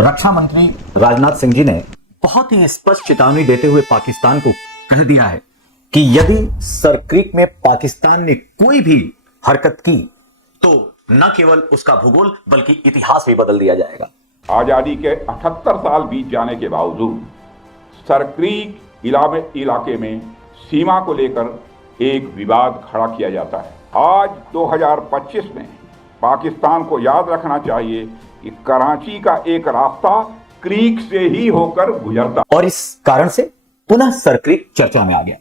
रक्षा मंत्री राजनाथ सिंह जी ने बहुत ही स्पष्ट चेतावनी देते हुए पाकिस्तान को कह दिया है कि यदि सरक्रीक में पाकिस्तान ने कोई भी हरकत की तो न केवल उसका भूगोल बल्कि इतिहास भी बदल दिया जाएगा। आजादी के 78 साल बीत जाने के बावजूद सरक्रीक इलाके में सीमा को लेकर एक विवाद खड़ा किया जाता है। आज 2025 में पाकिस्तान को याद रखना चाहिए कि कराची का एक रास्ता क्रीक से ही होकर गुजरता और इस कारण से पुनः सरक्रीक चर्चा में आ गया।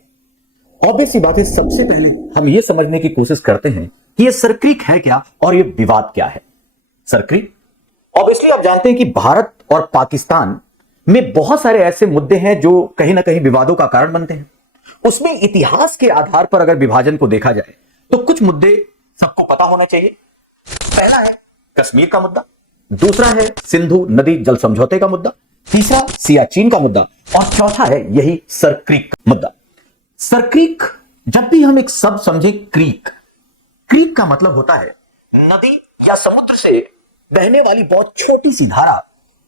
ऑब्वियस सी बात है, सबसे पहले हम यह समझने की कोशिश करते हैं कि यह सरक्रीक है क्या और यह विवाद क्या है। सरक्रीक, ऑब्वियसली आप जानते हैं कि भारत और पाकिस्तान में बहुत सारे ऐसे मुद्दे हैं जो कहीं ना कहीं विवादों का कारण बनते हैं। उसमें इतिहास के आधार पर अगर विभाजन को देखा जाए तो कुछ मुद्दे सबको पता होना चाहिए। पहला है कश्मीर का मुद्दा, दूसरा है सिंधु नदी जल समझौते का मुद्दा, तीसरा सियाचिन का मुद्दा और चौथा है यही सरक्रीक का मुद्दा। सरक्रीक, जब भी हम एक शब्द समझे क्रीक, क्रीक का मतलब होता है नदी या समुद्र से बहने वाली बहुत छोटी सी धारा,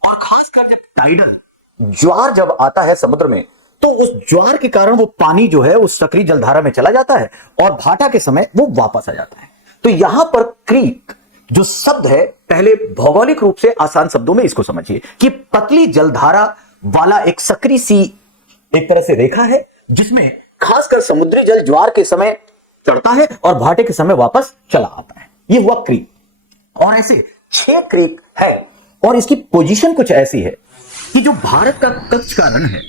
और खासकर जब टाइडल ज्वार जब आता है समुद्र में तो उस ज्वार के कारण वो पानी जो है उस सक्रिय जलधारा में चला जाता है और भाटा के समय वो वापस आ जाता है। तो यहां पर क्रीक जो शब्द है, पहले भौगोलिक रूप से आसान शब्दों में इसको समझिए कि पतली जलधारा वाला एक सक्रिय सी एक तरह से रेखा है जिसमें खासकर समुद्री जल ज्वार के समय चढ़ता है और भाटे के समय वापस चला आता है। यह हुआ क्रीक। और ऐसे 6 क्रीक है और इसकी पोजीशन कुछ ऐसी है कि जो भारत का कच्छ का रण है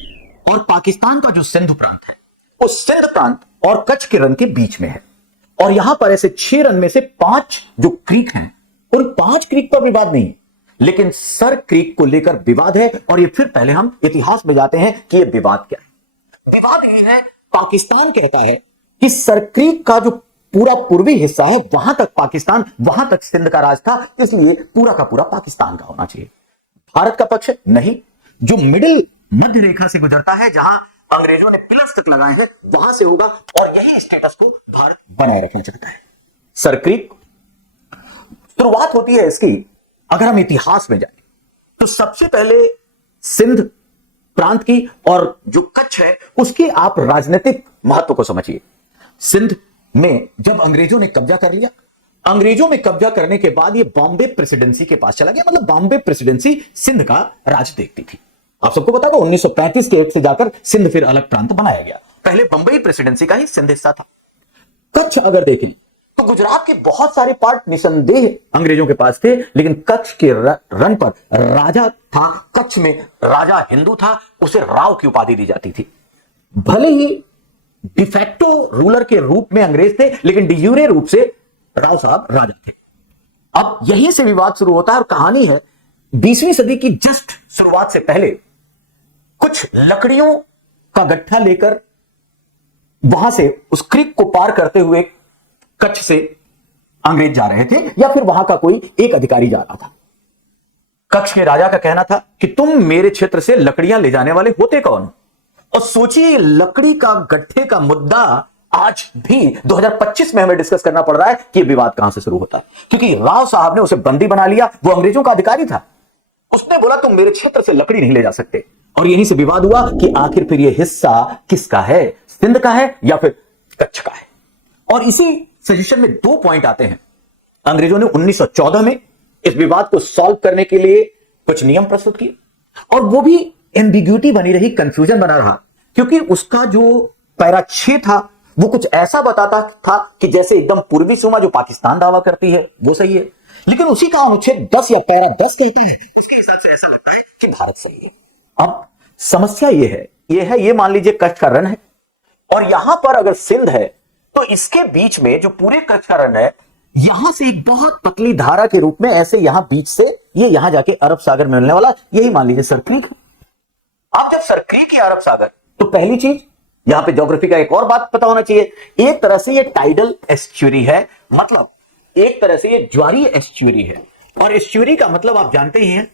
और पाकिस्तान का जो सिंधु प्रांत है, उस सिंध प्रांत और कच्छ के रण के बीच में है। और यहां पर ऐसे 6 रन में से 5 जो क्रीक हैं, उन 5 क्रीक पर विवाद नहीं है, लेकिन सर क्रीक को लेकर विवाद है। और ये फिर पहले हम इतिहास में जाते हैं कि यह विवाद क्या है। विवाद ये है, पाकिस्तान कहता है कि सरक्रीक का जो पूरा पूर्वी हिस्सा है वहां तक पाकिस्तान, वहां तक सिंध का राज था, इसलिए पूरा का पूरा पाकिस्तान का होना चाहिए। भारत का पक्ष नहीं, जो मिडिल मध्य रेखा से गुजरता है, जहां अंग्रेजों ने पिलर्स तक लगाए हैं, वहां से होगा और यही स्टेटस को भारत बनाए रखना चाहता है। सरक्रीक शुरुआत होती है इसकी, अगर हम इतिहास में जाएं तो सबसे पहले सिंध प्रांत की और जो कच्छ है उसके आप राजनीतिक महत्व को समझिए। सिंध में जब अंग्रेजों ने कब्जा कर लिया, अंग्रेजों में कब्जा करने के बाद यह बॉम्बे प्रेसिडेंसी के पास चला गया। मतलब बॉम्बे प्रेसिडेंसी सिंध का राज देखती थी। आप सबको पता है 1935 के एक्ट से जाकर सिंध फिर अलग प्रांत बनाया गया। पहले बंबई प्रेसिडेंसी का ही सिंध हिस्सा था। कच्छ अगर देखें तो गुजरात के बहुत सारे पार्ट निसंदेह अंग्रेजों के पास थे, लेकिन कच्छ के रन पर राजा था। कच्छ में राजा हिंदू था, उसे राव की उपाधि दी जाती थी। भले ही डिफेक्टो रूलर के रूप में अंग्रेज थे, लेकिन डियूरे रूप से राव साहब राजा थे। अब यहीं से विवाद शुरू होता है और कहानी है 20वीं सदी की जस्ट शुरुआत से पहले कुछ लकड़ियों का गट्ठा लेकर वहां से उस क्रीक को पार करते हुए कच्छ से अंग्रेज जा रहे थे, या फिर वहां का कोई एक अधिकारी जा रहा था। कच्छ के राजा का कहना था कि तुम मेरे क्षेत्र से लकड़ियां ले जाने वाले होते कौन? और सोचिए, लकड़ी का गट्ठे का मुद्दा आज भी 2025 में हमें डिस्कस करना पड़ रहा है कि विवाद कहां से शुरू होता है, क्योंकि राव साहब ने उसे बंदी बना लिया। वो अंग्रेजों का अधिकारी था, उसने बोला तुम मेरे क्षेत्र से लकड़ी नहीं ले जा सकते। और यहीं से विवाद हुआ कि आखिर फिर यह हिस्सा किसका है, सिंध का है या फिर कच्छ का है। और इसी सजेशन में 2 पॉइंट आते हैं। अंग्रेजों ने 1914 में इस विवाद को सॉल्व करने के लिए कुछ नियम प्रस्तुत किए, और वो भी एम्बिग्यूटी बनी रही, कंफ्यूजन बना रहा, क्योंकि उसका जो पैरा 6 था वो कुछ ऐसा बताता था कि जैसे एकदम पूर्वी सीमा जो पाकिस्तान दावा करती है वो सही है, लेकिन उसी का अनुच्छेद 10 या पैरा 10 कहता है, उसके हिसाब से ऐसा लगता है कि भारत सही है। अब समस्या ये मान लीजिए कच्छ का रण है और यहां पर अगर सिंध है तो इसके बीच में जो पूरे कच्छ का रण है, यहां से एक बहुत पतली धारा के रूप में ऐसे यहां बीच से ये यहां जाके अरब सागर में मिलने वाला, यही मान लीजिए सरक्रीक है। अब जब सरक्रीक है अरब सागर, तो पहली चीज यहां पे ज्योग्राफी का एक और बात पता होना चाहिए, एक तरह से ये टाइडल एस्चुरी है, मतलब एक तरह से ये ज्वारीय एस्चुरी है। और एस्चुरी का मतलब आप जानते ही हैं,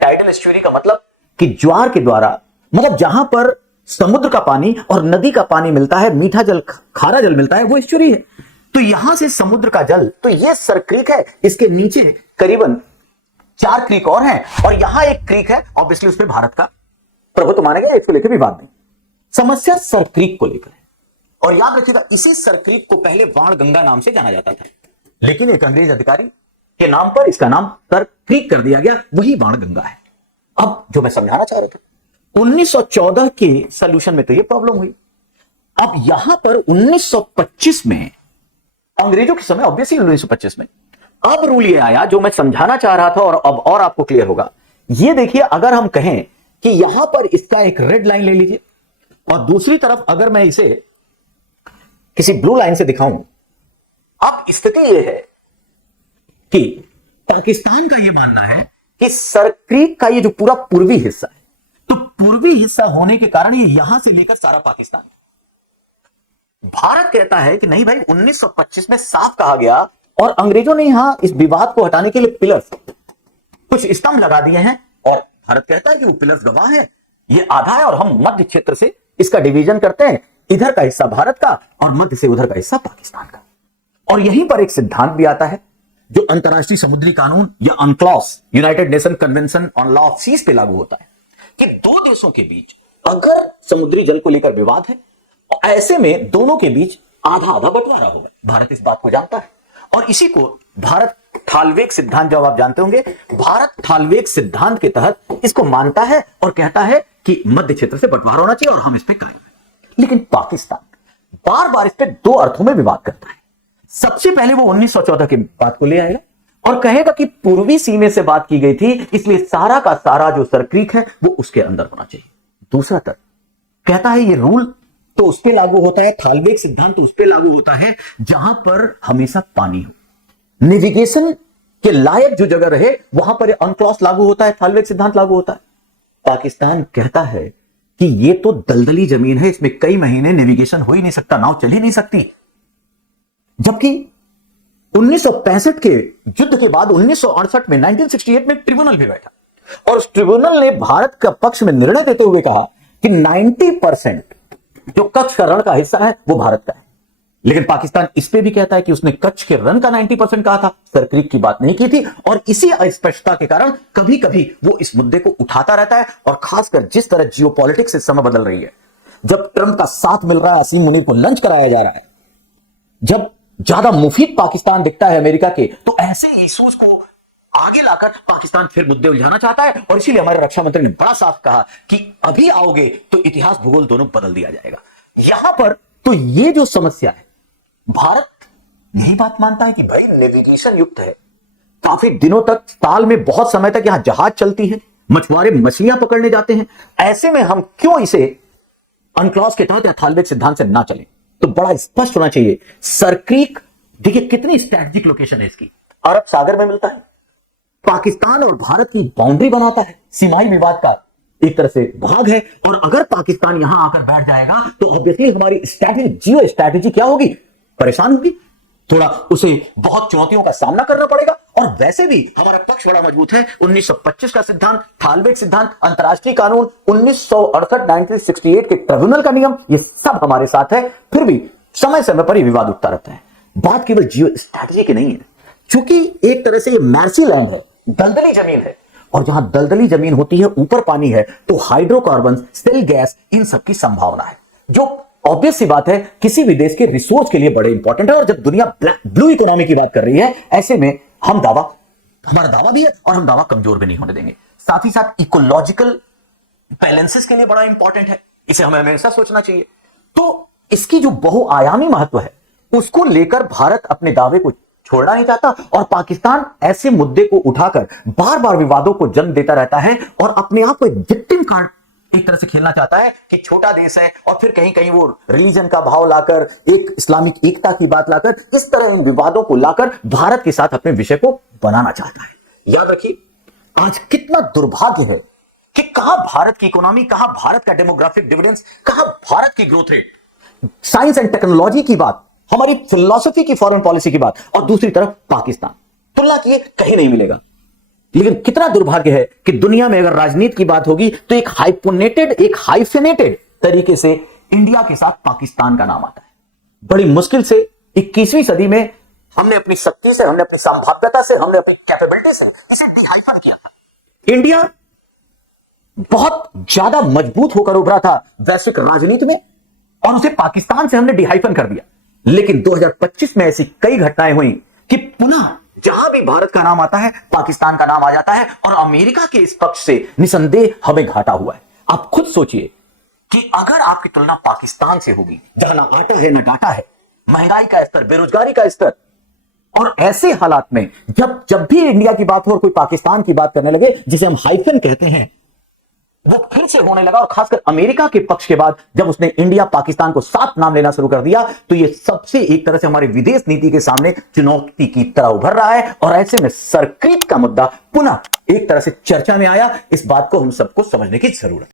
टाइडल एस्चुरी का मतलब कि ज्वार के द्वारा, मतलब जहां पर समुद्र का पानी और नदी का पानी मिलता है, मीठा जल खारा जल मिलता है, वो एस्चुरी है। तो यहां से समुद्र का जल, तो ये सरक्रीक है, इसके नीचे करीबन 4 क्रीक और हैं और यहां एक क्रीक है, ऑब्वियसली उसमें भारत का प्रभुत्व मानेगा, इसको लेकर विवाद नहीं। समस्या सर क्रीक को लेकर है और याद रखिएगा इसी सर क्रीक को पहले वाण गंगा नाम से जाना जाता था, लेकिन एक अंग्रेज अधिकारी के नाम पर इसका नाम सर क्रीक कर दिया गया, वही वाण गंगा है। अब जो मैं समझाना चाह रहा था 1914 के सॉल्यूशन में तो ये प्रॉब्लम हुई। अब यहां पर 1925 में, अंग्रेजों के समय ऑब्वियसली 1925 में अब रूल ये आया जो मैं समझाना चाह रहा था और अब और आपको क्लियर होगा। ये देखिए, अगर हम कहें कि यहां पर इसका एक रेड लाइन ले लीजिए और दूसरी तरफ अगर मैं इसे किसी ब्लू लाइन से दिखाऊं, अब स्थिति यह है कि पाकिस्तान का यह मानना है कि सर क्रीक का ये जो पूरा पूर्वी हिस्सा है, तो पूर्वी हिस्सा होने के कारण ये यहां से लेकर सारा पाकिस्तान। भारत कहता है कि नहीं भाई, 1925 में साफ कहा गया और अंग्रेजों ने यहां इस विवाद को हटाने के लिए पिलर्स, कुछ स्तंभ लगा दिए हैं और भारत कहता है कि वो पिलर्स गवाह है, ये आधा है और हम मध्य क्षेत्र से इसका डिवीजन करते हैं, इधर का हिस्सा भारत का और मध्य से उधर का हिस्सा पाकिस्तान का। और यहीं पर एक सिद्धांत भी आता है जो अंतरराष्ट्रीय समुद्री कानून या UNCLOS united nation convention on law of seas पे लागू होता है कि दो देशों के बीच अगर समुद्री जल को लेकर विवाद है, ऐसे में दोनों के बीच आधा आधा बंटवारा होगा। भारत इस बात को जानता है और इसी को भारत थालवेग सिद्धांत, जब आप जानते होंगे, भारत थालवेग सिद्धांत के तहत इसको मानता है और कहता है कि मध्य क्षेत्र से बंटवारा होना चाहिए और हम इस पे कायम हैं। लेकिन पाकिस्तान बार बार इस पे दो अर्थों में विवाद करता है। सबसे पहले वो 1914 की बात को ले आएगा और कहेगा कि पूर्वी सीमे से बात की गई थी, इसलिए सारा का सारा जो सर क्रीक है वो उसके अंदर होना चाहिए। दूसरा तर्क कहता है ये रूल तो उस पे लागू होता है, थालवेग सिद्धांत तो उस पे लागू होता है जहां पर हमेशा पानी हो, नेविगेशन के लायक जो जगह रहे वहां पर अनक्लॉस लागू होता है, थालवेग सिद्धांत लागू होता है। पाकिस्तान कहता है कि ये तो दलदली जमीन है, इसमें कई महीने नेविगेशन हो ही नहीं सकता, नाव चल ही नहीं सकती। जबकि 1965 के युद्ध के बाद 1968 में 1968 में ट्रिब्यूनल भी बैठा और उस ट्रिब्यूनल ने भारत का पक्ष में निर्णय देते हुए कहा कि 90% जो कच्छ का रण का हिस्सा है वो भारत का है। लेकिन पाकिस्तान इस पे भी कहता है कि उसने कच्छ के रण का 90% कहा था, सर क्रीक की बात नहीं की थी। और इसी अस्पष्टता के कारण कभी कभी वो इस मुद्दे को उठाता रहता है और खासकर जिस तरह जियोपॉलिटिक्स इस समय बदल रही है, जब ट्रंप का साथ मिल रहा है, असीम मुनीर को लंच कराया जा रहा है, जब ज्यादा मुफीद पाकिस्तान दिखता है अमेरिका के, तो ऐसे इश्यूज को आगे लाकर पाकिस्तान फिर मुद्दे उलझाना चाहता है। और इसीलिए हमारे रक्षा मंत्री ने बड़ा साफ कहा कि अभी आओगे तो इतिहास भूगोल दोनों बदल दिया जाएगा। यहां पर तो ये जो समस्या है, भारत यही बात मानता है कि भाई नेविगेशन युक्त है, काफी दिनों तक, साल में बहुत समय तक यहां जहाज चलती है, मछुआरे मछलियां पकड़ने जाते हैं, ऐसे में हम क्यों इसे अनक्लॉस के तहत या थालवेग सिद्धांत से ना चले। तो बड़ा स्पष्ट होना चाहिए। सर क्रीक देखिए कितनी स्ट्रैटेजिक लोकेशन है इसकी, अरब सागर में मिलता है, पाकिस्तान और भारत की बाउंड्री बनाता है, सीमाई विवाद का एक तरह से भाग है। और अगर पाकिस्तान यहां आकर बैठ जाएगा तो ऑब्वियसली हमारी स्ट्रैटेजी, जियो स्ट्रैटेजी क्या होगी, परेशान होगी, थोड़ा उसे बहुत चुनौतियों का सामना करना पड़ेगा। और वैसे भी हमारा पक्ष बड़ा मजबूत है, 1925 का सिद्धांत, थालवेग सिद्धांत, अंतरराष्ट्रीय कानून, 1968 1968 के ट्रिब्यूनल का नियम, ये सब हमारे साथ है। फिर भी समय समय पर यह विवाद उठता रहता है। बात केवल जियो स्ट्रैटेजी की नहीं है, क्योंकि एक तरह से ये मैर्सी लैंड है, दलदली जमीन है, और जहां दलदली जमीन होती है, ऊपर पानी है, तो हाइड्रोकार्बन, सेल गैस, इन सब की संभावना है, जो ऑब्वियस सी बात है किसी भी देश के रिसोर्स के लिए बड़े इंपॉर्टेंट है। और जब दुनिया ब्लू इकोनॉमी की बात कर रही है, ऐसे में हमारा दावा भी है और हम दावा कमजोर भी नहीं होने देंगे। साथ ही साथ इकोलॉजिकल बैलेंसेस के लिए बड़ा इंपॉर्टेंट है, इसे हमें हमेशा सोचना चाहिए। तो इसकी जो बहुआयामी महत्व है, उसको लेकर भारत अपने दावे को छोड़ना नहीं चाहता और पाकिस्तान ऐसे मुद्दे को उठाकर बार बार विवादों को जन्म देता रहता है और अपने आप को एक विक्टिम कार्ड एक तरह से खेलना चाहता है कि छोटा देश है, और फिर कहीं कहीं वो रिलीजन का भाव लाकर, एक इस्लामिक एकता की बात लाकर, इस तरह इन विवादों को लाकर भारत के साथ अपने विषय को बनाना चाहता है। याद रखिए आज कितना दुर्भाग्य है कि कहां भारत की इकोनॉमी, कहां भारत का डेमोग्राफिक डिविडेंस, कहां भारत की growth rate, science and technology की बात, हमारी फिलॉसफी की फॉरेन पॉलिसी की बात, और दूसरी तरफ पाकिस्तान, तुलना किए कहीं नहीं मिलेगा। लेकिन कितना दुर्भाग्य है कि दुनिया में अगर राजनीति की बात होगी तो एक हाइफेनेटेड तरीके से इंडिया के साथ पाकिस्तान का नाम आता है। बड़ी मुश्किल से 21वीं सदी में हमने अपनी शक्ति से, हमने अपनी संभाव्यता से, हमने अपनी कैपेबिलिटी से इसे डिहाइफन किया था। इंडिया बहुत ज्यादा मजबूत होकर उभरा था वैश्विक राजनीति में और उसे पाकिस्तान से हमने डिहाइफन कर दिया। लेकिन 2025 में ऐसी कई घटनाएं हुई कि पुनः जहां भी भारत का नाम आता है पाकिस्तान का नाम आ जाता है और अमेरिका के इस पक्ष से निसंदेह हमें घाटा हुआ है। आप खुद सोचिए कि अगर आपकी तुलना पाकिस्तान से होगी जहां ना आटा है ना डाटा है, महंगाई का स्तर, बेरोजगारी का स्तर, और ऐसे हालात में जब भी इंडिया की बात हो और कोई पाकिस्तान की बात करने लगे, जिसे हम हाइफन कहते हैं, वो फिर से होने लगा। और खासकर अमेरिका के पक्ष के बाद जब उसने इंडिया पाकिस्तान को साथ नाम लेना शुरू कर दिया तो ये सबसे एक तरह से हमारे विदेश नीति के सामने चुनौती की तरह उभर रहा है। और ऐसे में सरक्रीक का मुद्दा पुनः एक तरह से चर्चा में आया। इस बात को हम सबको समझने की जरूरत है।